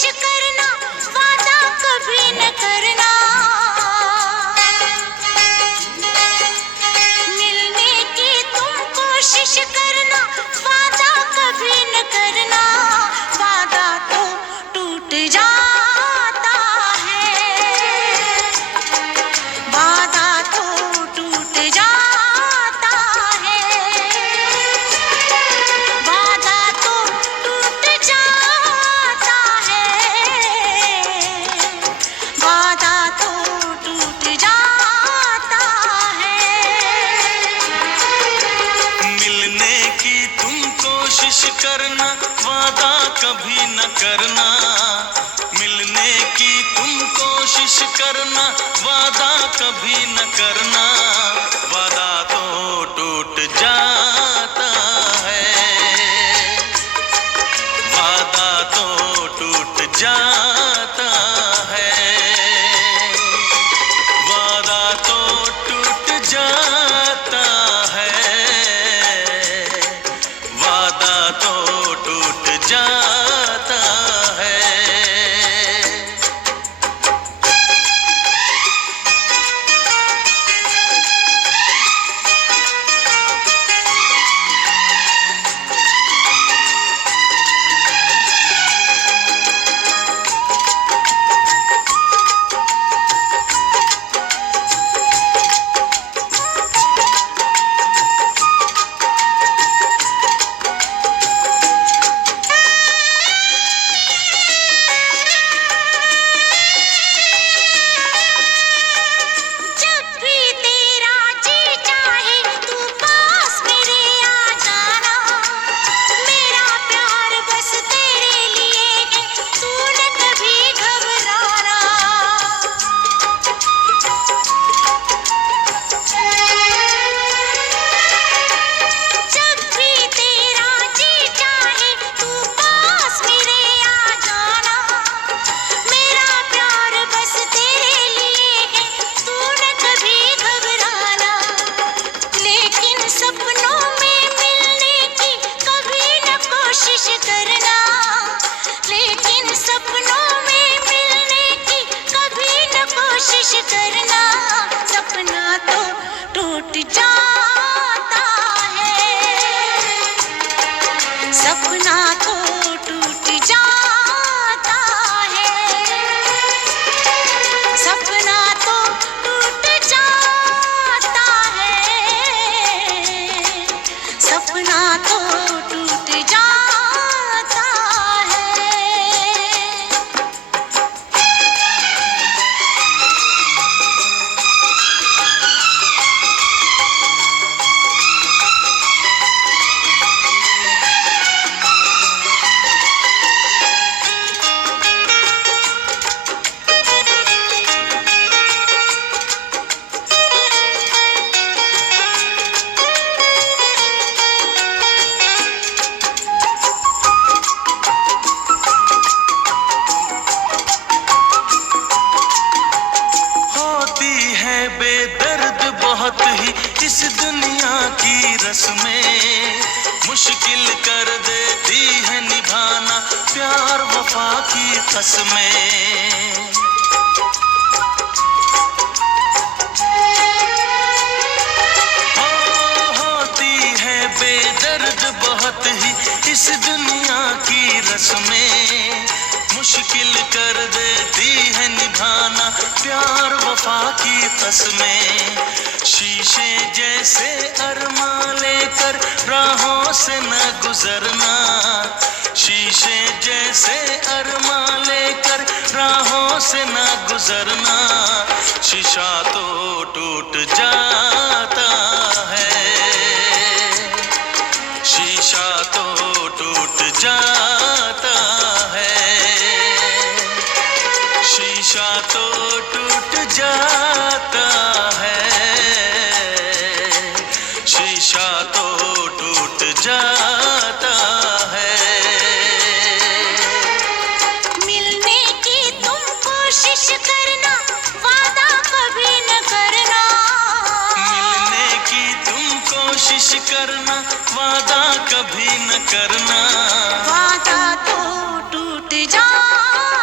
कोशिश करना, वादा कभी न करना। मिलने की तुम कोशिश करना, वादा कभी न करना। वादा तो टूट जाता है, वादा तो टूट जाता है, वादा तो टूट जाता है, वादा तो टूट जाता है। मिलने की तुम कोशिश करना, वादा कभी न करना। मिलने की तुम कोशिश करना, वादा कभी न करना। वादा तो टूट जाता है, वादा तो टूट जाता है, वादा तो टूट जाता है, वादा तो टूट जाता है। जब भी तेरा जी चाहे तू पास मेरे आ जाना। मेरा प्यार बस तेरे लिए है, तू न कभी घबराना। जब भी तेरा जी चाहे तू पास मेरे आ जाना। मेरा प्यार बस तेरे लिए है, तू न कभी घबराना। लेकिन सपनों में मिलने की कभी न कोशिश करना। लेकिन सपनों में मिलने की कभी न कोशिश करना। सपना तो टूट जाता है, सपना तो टूट जाता है, सपना तो टूट जाता है, सपना तो टूट जाता है। होती है बेदर्द बहुत ही इस दुनिया की रस्में। मुश्किल कर देती है निभाना प्यार वफा की कसमें। होती है बेदर्द बहुत ही इस दुनिया की रस्में। मुश्किल कर देती है निभाना प्यार वफा की कसमें। शीशे जैसे अरमा लेकर राहों से न गुजरना। शीशे जैसे अरमा लेकर राहों से न गुजरना। शीशा तो टूट जाता है, शीशा तो टूट जाता है, शीशा तो टूट जाता है, शीशा तो टूट जाता है। मिलने की तुम कोशिश करना, वादा कभी न करना। मिलने की तुम कोशिश करना, वादा कभी न करना। वादा तो टूट जाता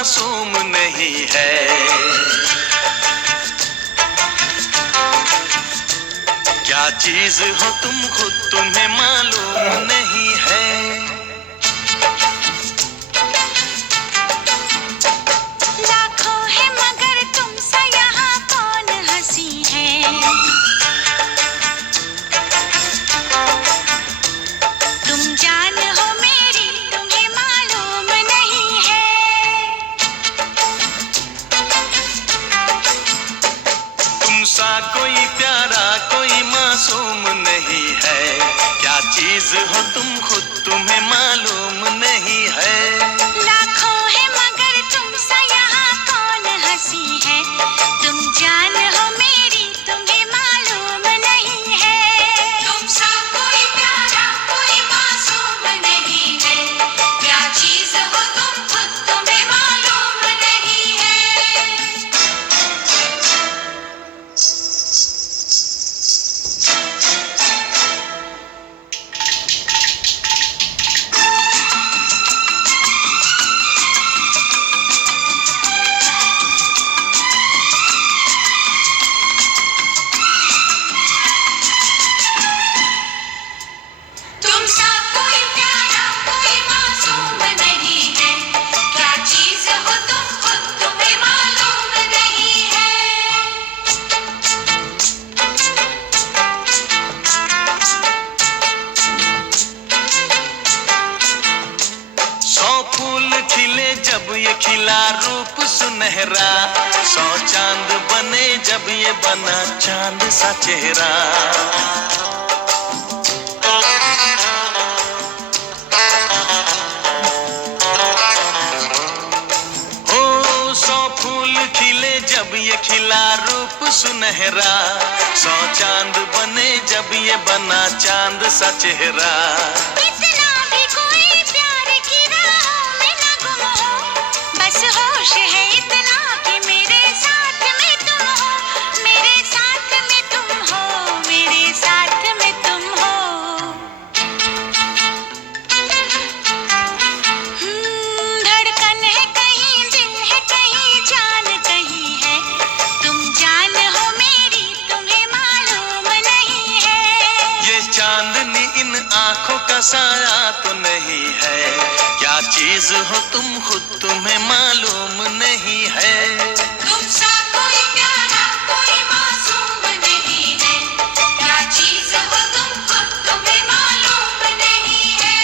मासूम नहीं है। क्या चीज हो तुम खुद तुम्हें मालूम नहीं है। लाखों है मगर तुम सा यहाँ कौन हंसी है। तुम जान हो मेरी तुम्हें मालूम नहीं है। तुम सा कोई प्यारा कोई मासूम नहीं है। क्या चीज हो तुम खुद तुम्हें मालूम नहीं है। लाखों है मगर तुम सा यहाँ कौन हंसी है। तुम जान हो मेरी तुम्हें मालूम नहीं है। तुम सा कोई प्यारा कोई मासूम नहीं है। क्या चीज हो तुम खुद तुम्हें मालूम नहीं है। तुम सा कोई प्यारा कोई मासूम नहीं है। क्या चीज हो तुम खुद तुम्हें मालूम नहीं है। 100 फूल खिले जब ये खिला रूप सुनहरा। 100 चांद बने जब ये बना चांद सा चेहरा। ओ 100 फूल खिले जब ये खिला रूप सुनहरा। 100 चांद बने जब ये बना चांद सा चेहरा। इतना भी कोई प्यार की राहों में न गुम हो। बस होश है इतना कि मेरे साथ में तुम हो। मेरे साथ में तुम हो। मेरे साथ में तुम हो। धड़कन है कहीं दिल है कहीं जान कहीं है। तुम जान हो मेरी तुम्हें मालूम नहीं है। ये चांदनी इन आंखों का साया तो नहीं है। क्या चीज हो तुम खुद तुम्हें मालूम नहीं है। तुम सा कोई प्यारा कोई मासूम नहीं है। क्या चीज हो तुम खुद तुम्हें मालूम नहीं है।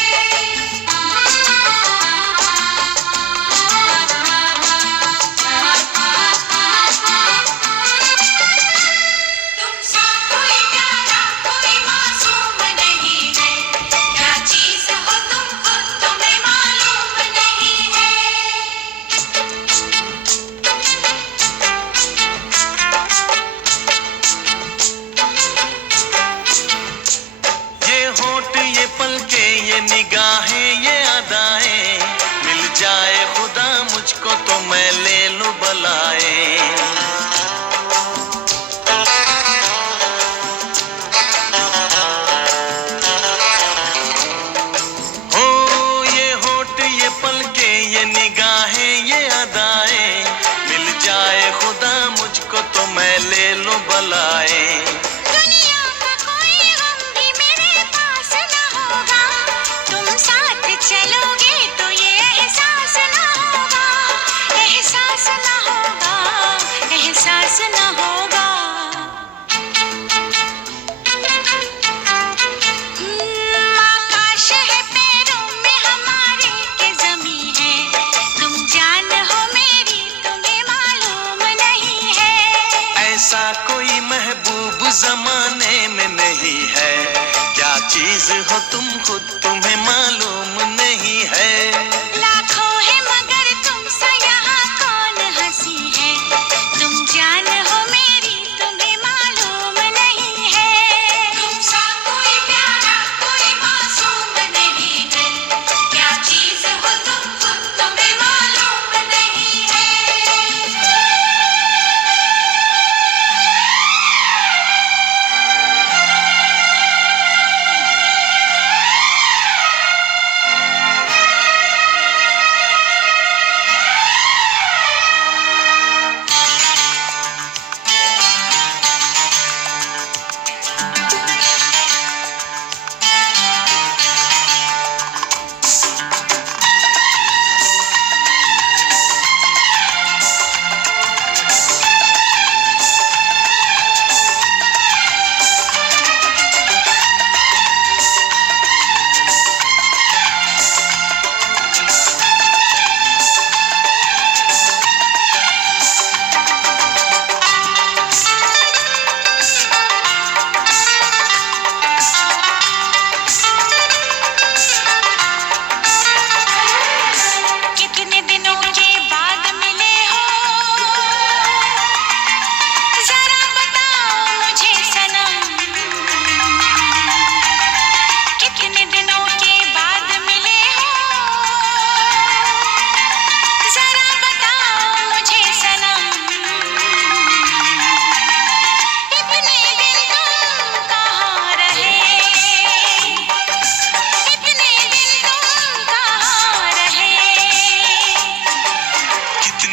तुम सा कोई प्यारा कोई मासूम नहीं है। क्या चीज हो तुम खुद तुम्हें मालूम नहीं है। ये होठ ये पलके ये निगाहें ये अदाएं। मिल जाए खुदा मुझको तो मैं ले लूं बलाए। हो ये होठ ये पलके ये निगाहें ये अदाएं। मिल जाए खुदा मुझको तो मैं ले लूं बलाए। दुनिया का कोई गम भी मेरे पास न होगा। तुम साथ चलोगे तो ये एहसास न होगा। एहसास न होगा। एहसास न होगा। आकाश है पैरों में हमारे के ज़मीं है। तुम जान हो मेरी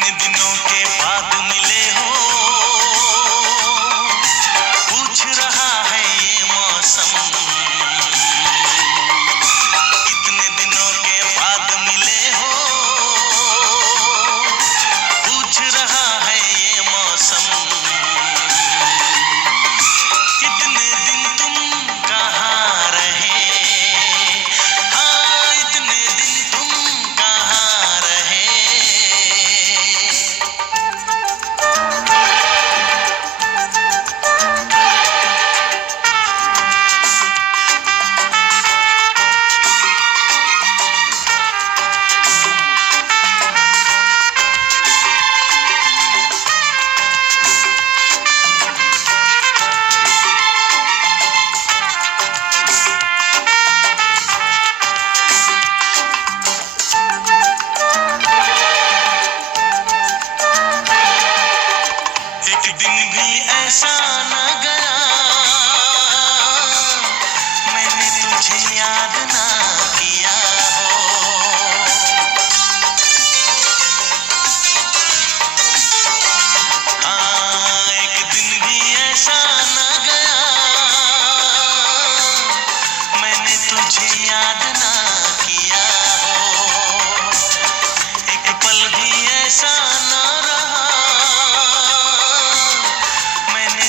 कितने दिनों के बाद मिले हो, पूछ रहा है ये मौसम। कितने दिनों के बाद मिले हो, पूछ रहा है ये मौसम। कितने दिन तुम कहाँ रहे, हाँ इतने दिन तुम कहाँ रहे। एक दिन भी ऐसा न गया, मैंने तुझे याद ना किया हो। हाँ एक दिन भी ऐसा न गया, मैंने तुझे याद ना किया हो। एक पल भी ऐसा न रहा, मैंने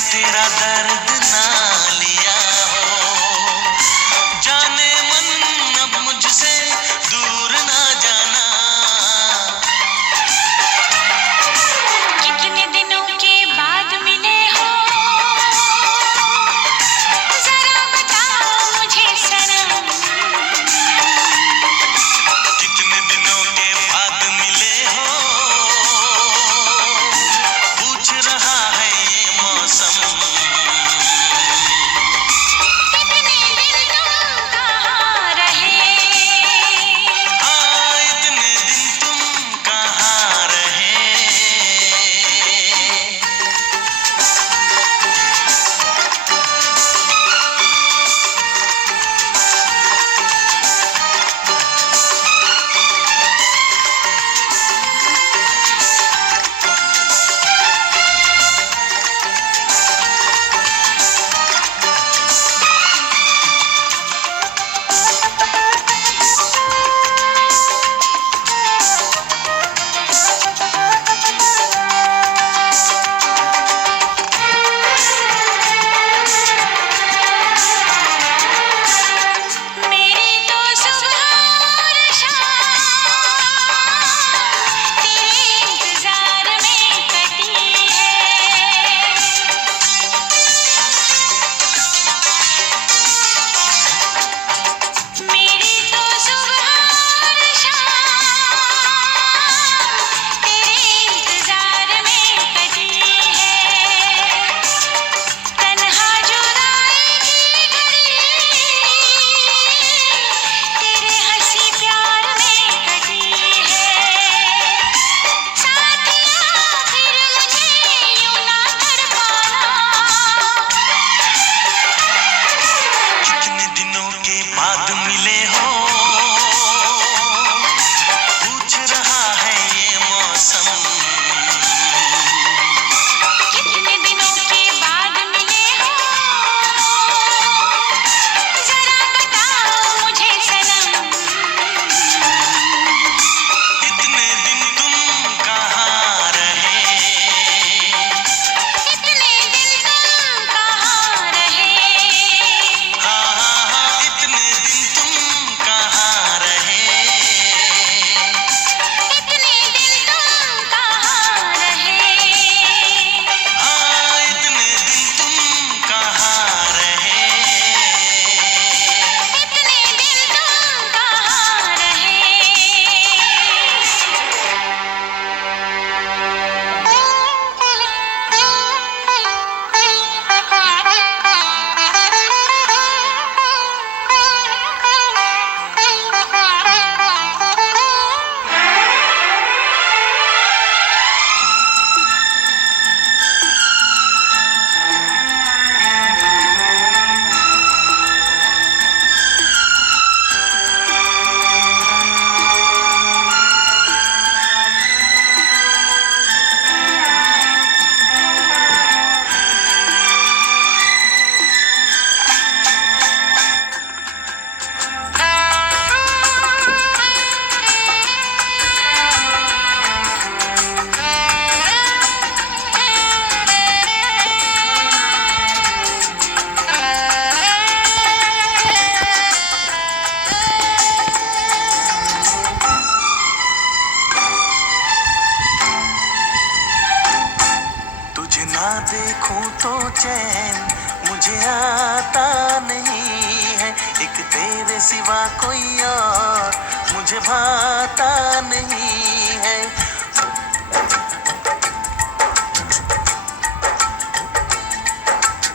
तेरे सिवा कोई और मुझे भाता नहीं है।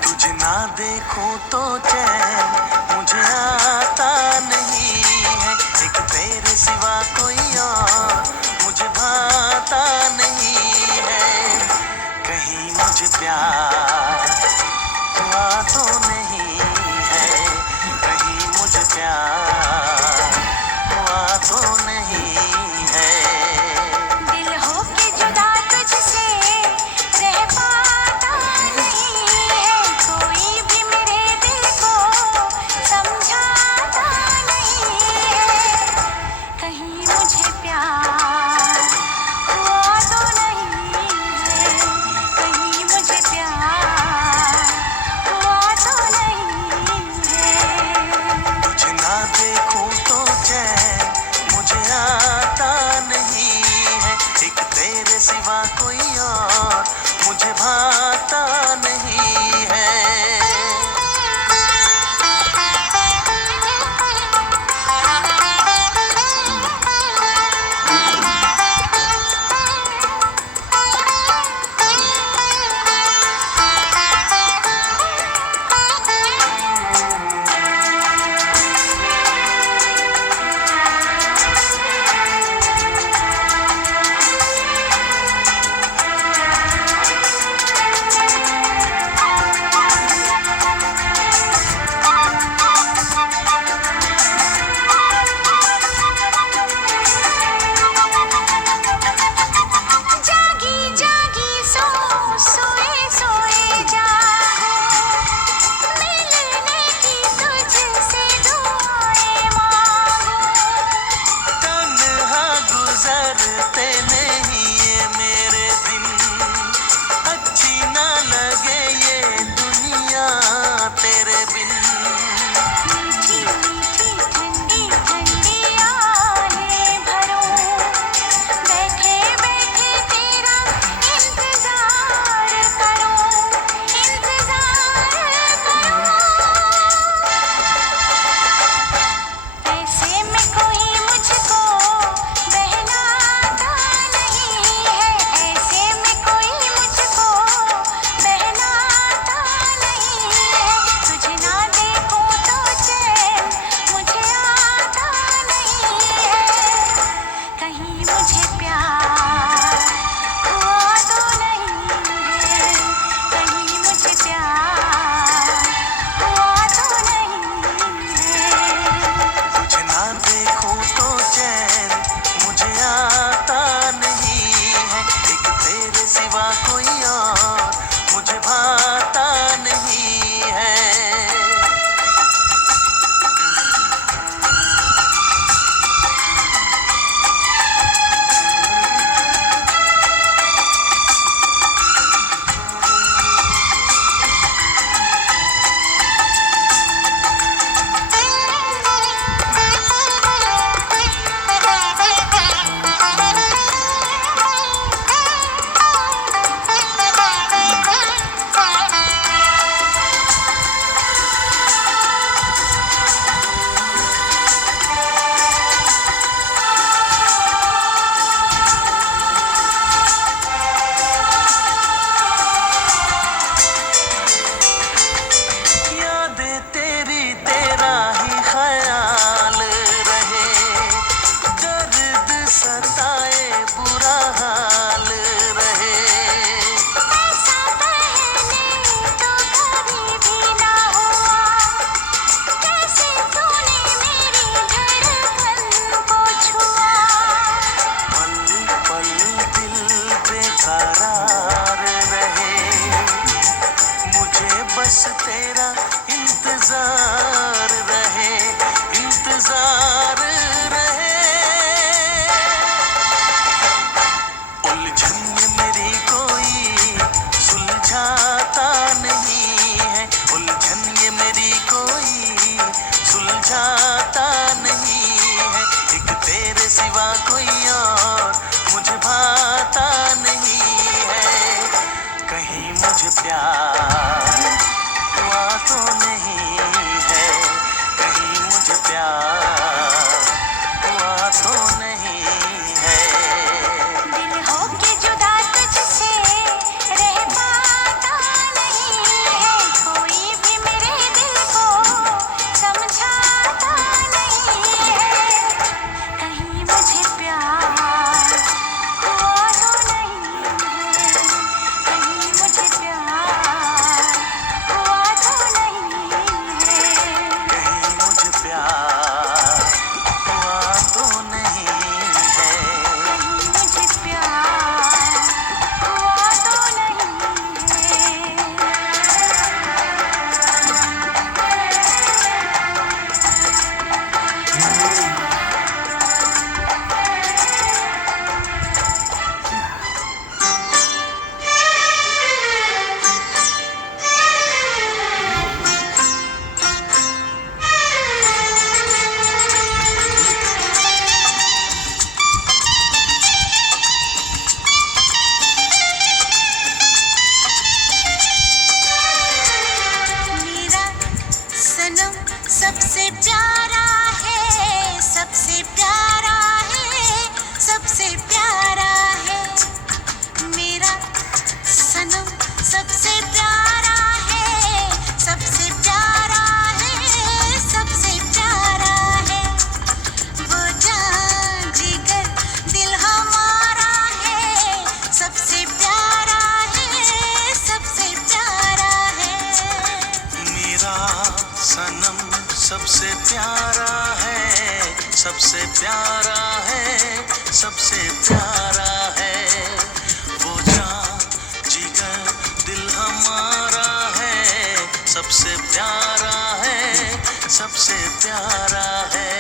तुझे ना देखूं तो चैन मुझे आता नहीं है। एक तेरे सिवा कोई और मुझे भाता नहीं है। कहीं मुझे प्यार हुआ तो नहीं है। कहीं मुझे प्यार हुआ तो नहीं है। सनम सबसे प्यारा है, सबसे प्यारा है, सबसे प्यारा है। वो जान जिगर दिल हमारा है, सबसे प्यारा है, सबसे प्यारा है।